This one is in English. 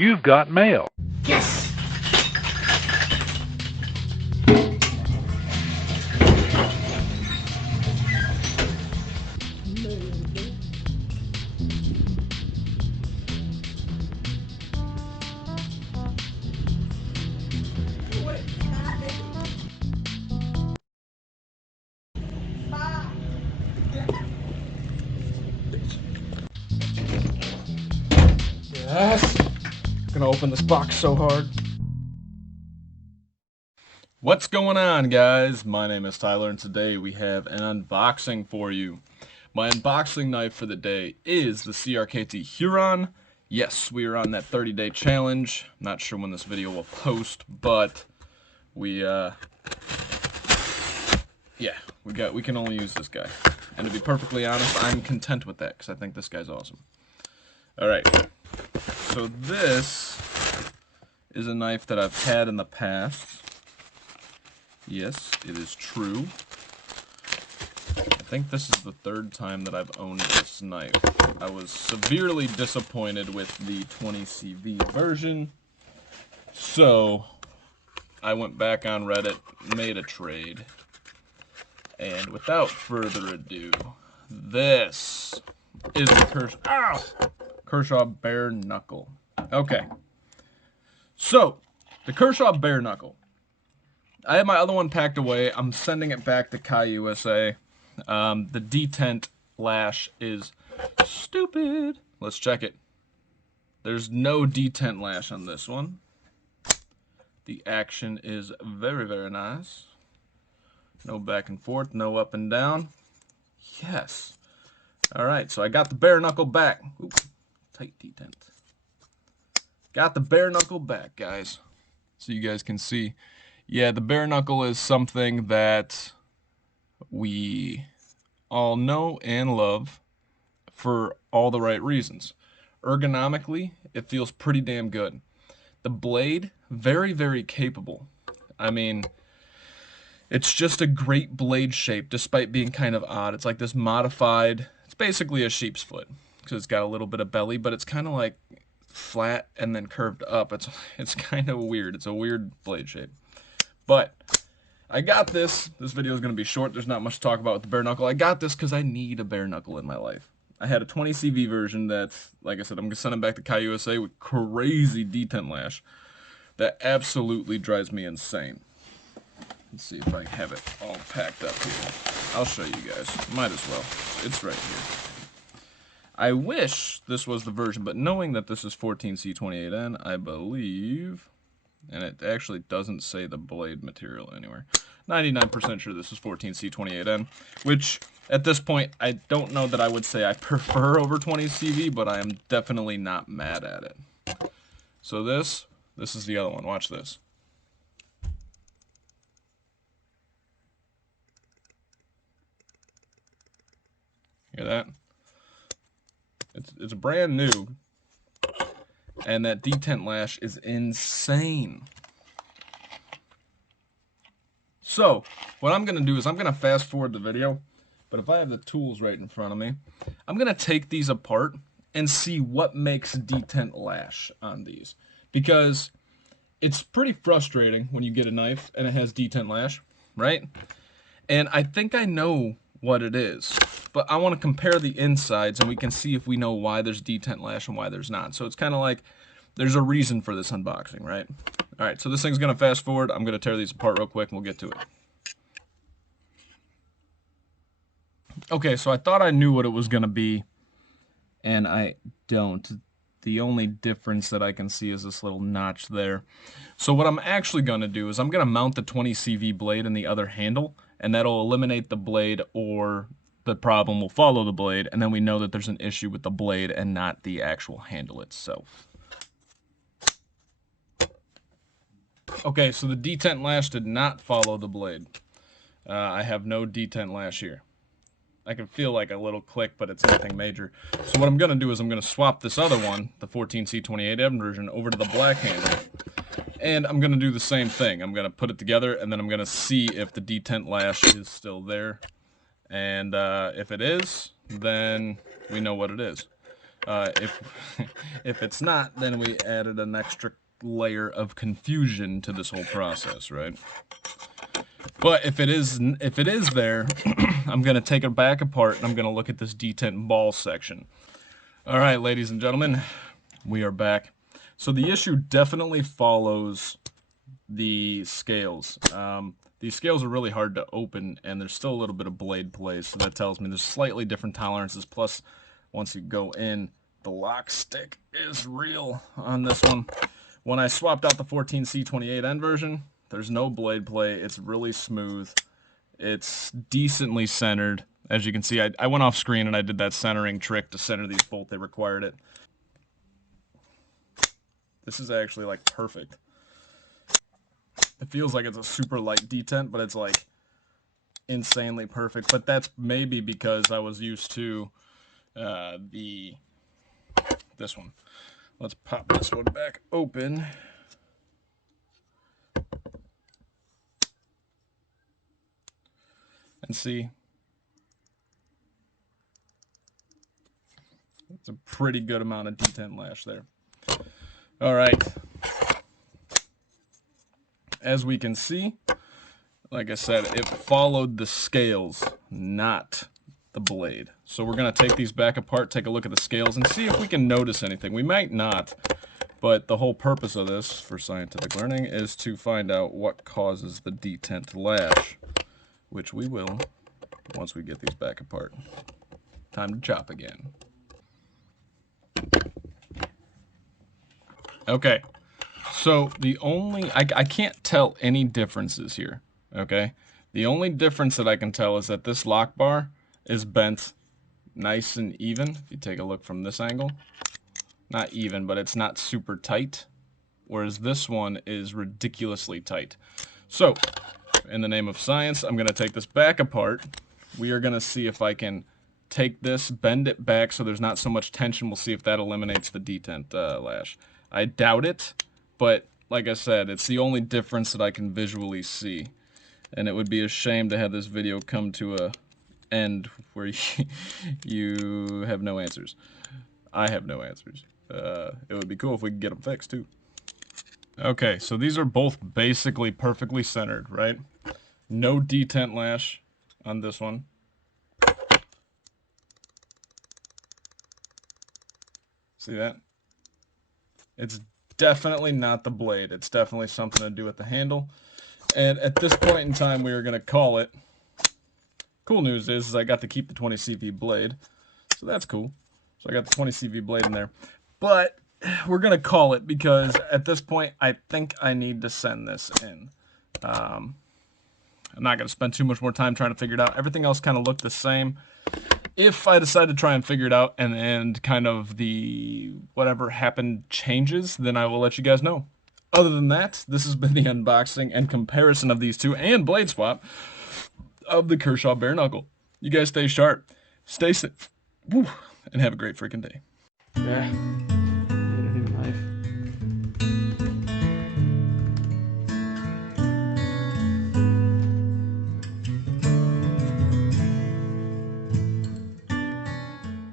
You've got mail. Yes! Yes! I'm gonna open this box so hard. What's going on, guys? My name is Tyler, and today we have an unboxing for you. My unboxing knife for the day is the CRKT Huron. Yes, we are on that 30-day challenge. Not sure when this video will post, but we can only use this guy. And to be perfectly honest, I'm content with that because I think this guy's awesome. Alright, so this is a knife that I've had in the past. Yes, it is true. I think this is the third time that I've owned this knife. I was severely disappointed with the 20CV version, so I went back on Reddit, made a trade, and without further ado, this is the Kershaw bare knuckle. Okay, so the Kershaw bare knuckle. I have my other one packed away. I'm sending it back to Kai USA. The Detent Lash is stupid. Let's check it. There's no Detent Lash on this one. The action is very, very nice. No back and forth, no up and down. Yes. Alright, so I got the bare knuckle back. Ooh, tight detent. Got the bare knuckle back, guys. So you guys can see. Yeah, the bare knuckle is something that we all know and love for all the right reasons. Ergonomically, it feels pretty damn good. The blade, very, very capable. I mean, it's just a great blade shape despite being kind of odd. It's like this modified, it's basically a sheep's foot because it's got a little bit of belly, but it's kind of like flat and then curved up. It's kind of weird. It's a weird blade shape. But I got this. This video is going to be short. There's not much to talk about with the bare knuckle. I got this because I need a bare knuckle in my life. I had a 20CV version that, like I said, I'm going to send it back to Kai USA with crazy detent lash. That absolutely drives me insane. Let's see if I have it all packed up here. I'll show you guys. Might as well. It's right here. I wish this was the version, but knowing that this is 14C28N, I believe... And it actually doesn't say the blade material anywhere. 99% sure this is 14C28N, which at this point I don't know that I would say I prefer over 20CV, but I am definitely not mad at it. So this is the other one. Watch this. Hear that? It's brand new. And that detent lash is insane. So, what I'm going to do is I'm going to fast forward the video, but if I have the tools right in front of me, I'm going to take these apart and see what makes detent lash on these. Because it's pretty frustrating when you get a knife and it has detent lash, right? And I think I know what it is, but I want to compare the insides and we can see if we know why there's detent lash and why there's not. So it's kind of like there's a reason for this unboxing, right? Alright, so this thing's going to fast forward. I'm going to tear these apart real quick and we'll get to it. Okay, so I thought I knew what it was going to be, and I don't. The only difference that I can see is this little notch there. So what I'm actually going to do is I'm going to mount the 20CV blade in the other handle, and that'll eliminate the blade, or the problem will follow the blade, and then we know that there's an issue with the blade and not the actual handle itself. Okay, so the detent lash did not follow the blade. I have no detent lash here. I can feel like a little click, but it's nothing major. So what I'm going to do is I'm going to swap this other one, the 14C28M version, over to the black handle. And I'm going to do the same thing. I'm going to put it together, and then I'm going to see if the detent lash is still there. And if it is, then we know what it is. If if it's not, then we added an extra layer of confusion to this whole process, right? But if it is there, I'm gonna take it back apart and I'm gonna look at this detent ball section. All right, ladies and gentlemen, we are back. So the issue definitely follows the scales. These scales are really hard to open, and there's still a little bit of blade play, so that tells me there's slightly different tolerances. Plus, once you go in, the lock stick is real on this one. When I swapped out the 14C28N version, there's no blade play. It's really smooth. It's decently centered. As you can see, I went off screen and I did that centering trick to center these bolt. They required it. This is actually like perfect. It feels like it's a super light detent, but it's like insanely perfect. But that's maybe because I was used to this one. Let's pop this one back open. And see. It's a pretty good amount of detent lash there. All right. As we can see, like I said, it followed the scales, not the blade. So we're going to take these back apart, take a look at the scales, and see if we can notice anything. We might not, but the whole purpose of this for scientific learning is to find out what causes the detent lash, which we will once we get these back apart. Time to chop again. Okay. So the only, I can't tell any differences here, okay? The only difference that I can tell is that this lock bar is bent nice and even. If you take a look from this angle, not even, but it's not super tight, whereas this one is ridiculously tight. So, in the name of science, I'm going to take this back apart. We are going to see if I can take this, bend it back so there's not so much tension. We'll see if that eliminates the detent lash. I doubt it. But, like I said, it's the only difference that I can visually see. And it would be a shame to have this video come to a end where you have no answers. I have no answers. It would be cool if we could get them fixed, too. Okay, so these are both basically perfectly centered, right? No detent lash on this one. See that? It's definitely not the blade. It's definitely something to do with the handle. And at this point in time, we are going to call it. Cool news is I got to keep the 20 CV blade. So that's cool. So I got the 20 CV blade in there. But we're going to call it because at this point, I think I need to send this in. I'm not going to spend too much more time trying to figure it out. Everything else kind of looked the same. If I decide to try and figure it out and kind of the whatever happened changes, then I will let you guys know. Other than that, this has been the unboxing and comparison of these two and blade swap of the Kershaw bare knuckle. You guys stay sharp, stay safe, and have a great freaking day. Yeah.